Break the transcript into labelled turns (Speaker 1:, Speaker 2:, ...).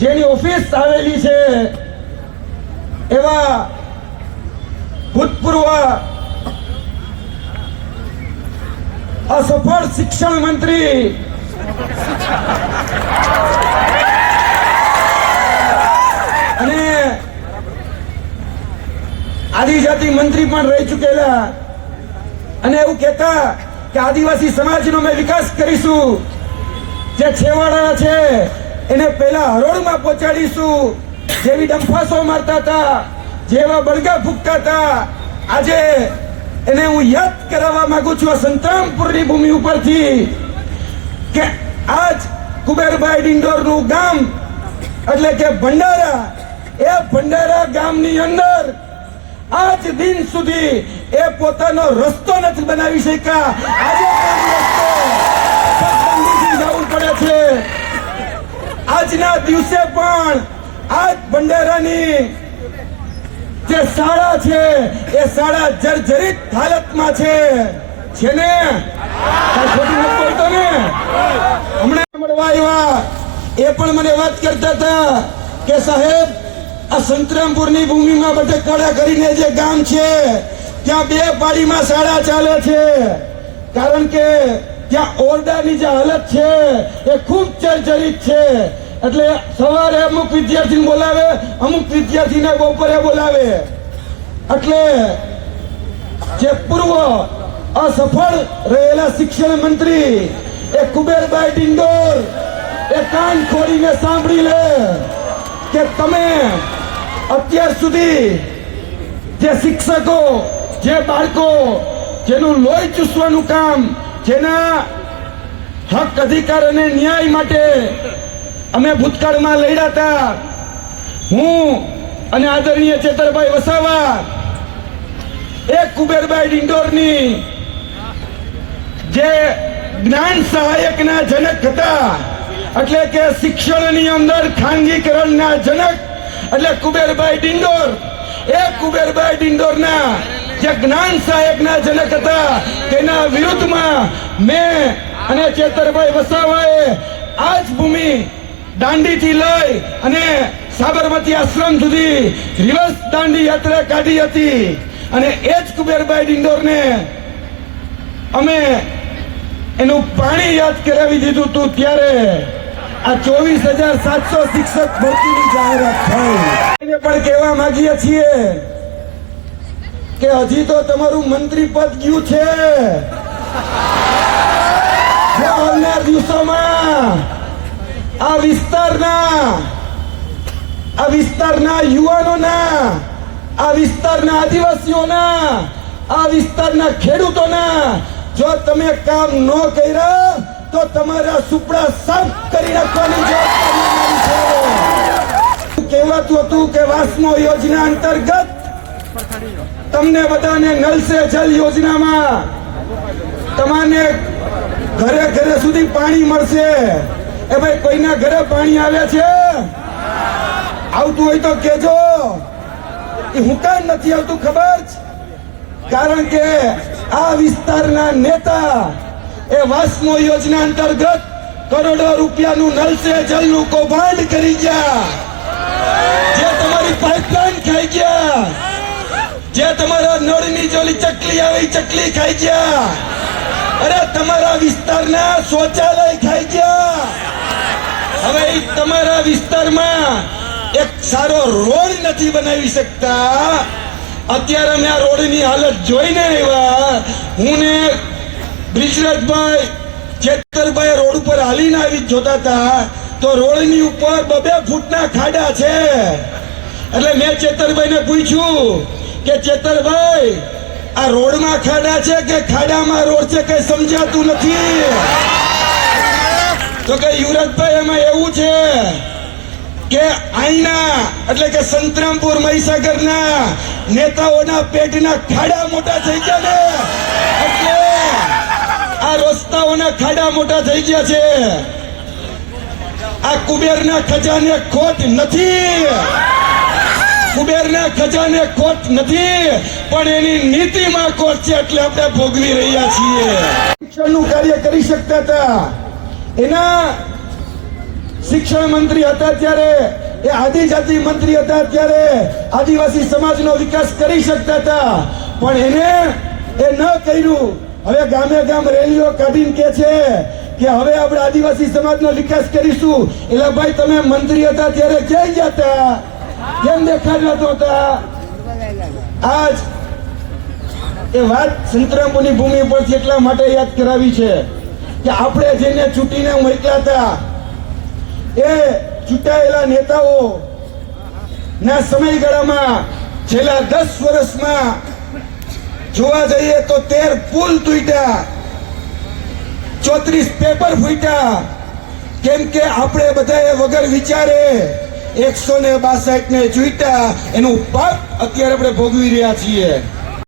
Speaker 1: જેની ઓફિસ આવેલી છે, એવા ભૂતપૂર્વ અસફળ શિક્ષણ મંત્રી અને આદિજાતિ મંત્રી પણ રહી ચૂકેલા. અને એવું કહેતા કે આદિવાસી સમાજનો મેં વિકાસ કરીશું. જે છેવાડાના છે એને પહેલા હરોળમાં પહોંચાડીશું. જેવી ડંફાસો મારતા હતા, જેવા બળગા ફૂંકતા હતા. આજે એને હું યાદ કરાવવા માંગુ છું સંતરામપુરની ભૂમિ ઉપરથી કે આજ કુબેરભાઈ ડિંડોરનું ગામ, એટલે કે ભંડારા, એ ભંડારા ગામની અંદર આજ દિન સુધી એ પોતાનો રસ્તો નથી બનાવી શક્યા. આજે આજના દિવસે પણ આજ ભંડારાની જે શાળા છે, એ શાળા જર્જરિત હાલતમાં છે. છે ને? એ પણ મને વાત કરતા હતા કે સાહેબ, આ સંતરામપુરની ભૂમિમાં બટેકાડા કરીને જે ગામ છે, ત્યાં બે પાડીમાં શાળા ચાલે છે. કારણ કે ત્યાં ઓરડાની જે હાલત છે, એ ખૂબ જર્જરિત છે. એટલે સવારે અમુક વિદ્યાર્થીને બોલાવે, અમુક વિદ્યાર્થીને બપોરે બોલાવે. એટલે જે પૂર્વ અસફળ રહેલા શિક્ષણ મંત્રી એ કુબેરભાઈ ડિંડોર એ કાન ખોડીને સાંભળી લે કે તમે અત્યાર સુધી જે શિક્ષકો, જે બાળકો જેનું લોહી ચૂસવાનું કામ, જેના હક અધિકાર અને ન્યાય માટે અમે ભૂતકાળમાં લડ્યા હતા. હું અને આદરણીય ચેતરભાઈ વસાવા એ કુબેરભાઈ ડિંડોરની જે જ્ઞાન સહાયકના જનક હતા, એટલે કે શિક્ષણની અંદર ખાનગીકરણના જનક, એટલે કુબેરભાઈ ડિંડોર એ કુબેરભાઈ ડિંડોરના જે જ્ઞાન સહાયકના જનક હતા, તેના વિરુદ્ધમાં મેં અને ચેતરભાઈ વસાવાએ આ જ ભૂમિ દાંડીથી લઈ અને સાબરમતી આશ્રમ સુધી રિવર્સ દાંડી યાત્રા કાઢી હતી. અને એ જ કુબેરભાઈ ડિંડોરને અમે એનું પાણી યાદ કરાવી દીધું હતું ત્યારે આ ચોવીસ હજાર સાતસો શિક્ષક ભરતીની જાહેરાત થઈ. પણ કહેવા માંગીએ છીએ કે હજી તો તમારું મંત્રી પદ ગયું છે? આ વિસ્તારના આ વિસ્તારના યુવાનોના આ વિસ્તારના આદિવાસીઓના આ વિસ્તારના ખેડૂતોના જો તમે કામ ન કર્યા, તો તમારા સુપડા સાફ કરી નાખવાની જવાબદારી છે. કહેવાતું હતું કે વાસ્મો યોજના અંતર્ગત તમને બધાને નલ સે જલ યોજનામાં તમારે ઘરે ઘરે સુધી પાણી મળશે. એ ભાઈ, કોઈના ઘરે પાણી આવે છે? આવતું હોય તો કેજો હું કામ નથી આવતું, ખબર કારણ કે આ વિસ્તારના નેતા એ વાસ્મો યોજના અંતર્ગત કરોડો રૂપિયાનું નલ સે જલનું કૌભાંડ કરી ગયા. જે તમારી પાઇપલાઇન ખાઈ ગયા. જે તમારા નળની જોલી ચકલી આવી ચકલી ખાઈ ગયા. અરે, તમારા વિસ્તારના શૌચાલય ખાઈ ગયા. હવે તમારા વિસ્તારમાં એક સારો રોડ નથી બનાવી શકતા. અત્યારે અમે આ રોડની હાલત જોઈને આવ્યા. હું ને બ્રિજરાજભાઈ ચેતરભાઈ રોડ ઉપર હાલીને આવી જોતા હતા. તો રોડની ઉપર બબે ફૂટના ખાડા છે. એટલે મેં ચેતરભાઈને પૂછ્યું કે, ચેતરભાઈ, આ રોડમાં ખાડા છે કે ખાડામાં રોડ છે? કઈ સમજાતું નથી. તો કે યુવરાજભાઈ, એમાં એવું છે કે આઈના, એટલે કે સંતરામપુર મહીસાગરના નેતાઓના પેટના ખાડા મોટા થઈ ગયા ને એટલે આ રસ્તાઓના ખાડા મોટા થઈ ગયા છે. આ કુબેરના ખજાને ખોટ નથી. કુબેરના ખજાને ખોટ નથી, પણ એની નીતિમાં ખોટ છે એટલે આપણે ભોગવી રહ્યા છીએ. શિક્ષણનું કાર્ય કરી શકતા હતા. એના શિક્ષણ મંત્રી હતા ત્યારે, એ આદિજાતિ મંત્રી હતા ત્યારે આદિવાસી સમાજનો વિકાસ કરી શકતા હતા. પણ એને એ ન કર્યું. હવે ગામે ગામ રેલીઓ કાઢીને કે છે કે હવે આપણે આદિવાસી સમાજનો વિકાસ કરીશું. એટલે ભાઈ, તમે મંત્રી હતા ત્યારે ક્યાંય ગયા હતા? કેમ દેખાડ્યા તો હતા? આજ એ વાત સંતરામપુરની ભૂમિ પરથી એટલા માટે યાદ કરાવી છે. કે આપણે જેને ચૂંટીને મોકલ્યા હતા, એ ચૂંટાયેલા નેતાઓ ના સમયગાળામાં છેલ્લા દસ વર્ષમાં જોવા જઈએ તો તેર પુલ તૂટ્યા, ચોત્રીસ પેપર ફૂટ્યા. કેમ કે આપણે બધાએ વગર વિચારે એકસો ને બાસઠ ને ચૂંટ્યા એનું પાપ અત્યારે આપણે ભોગવી રહ્યા છીએ.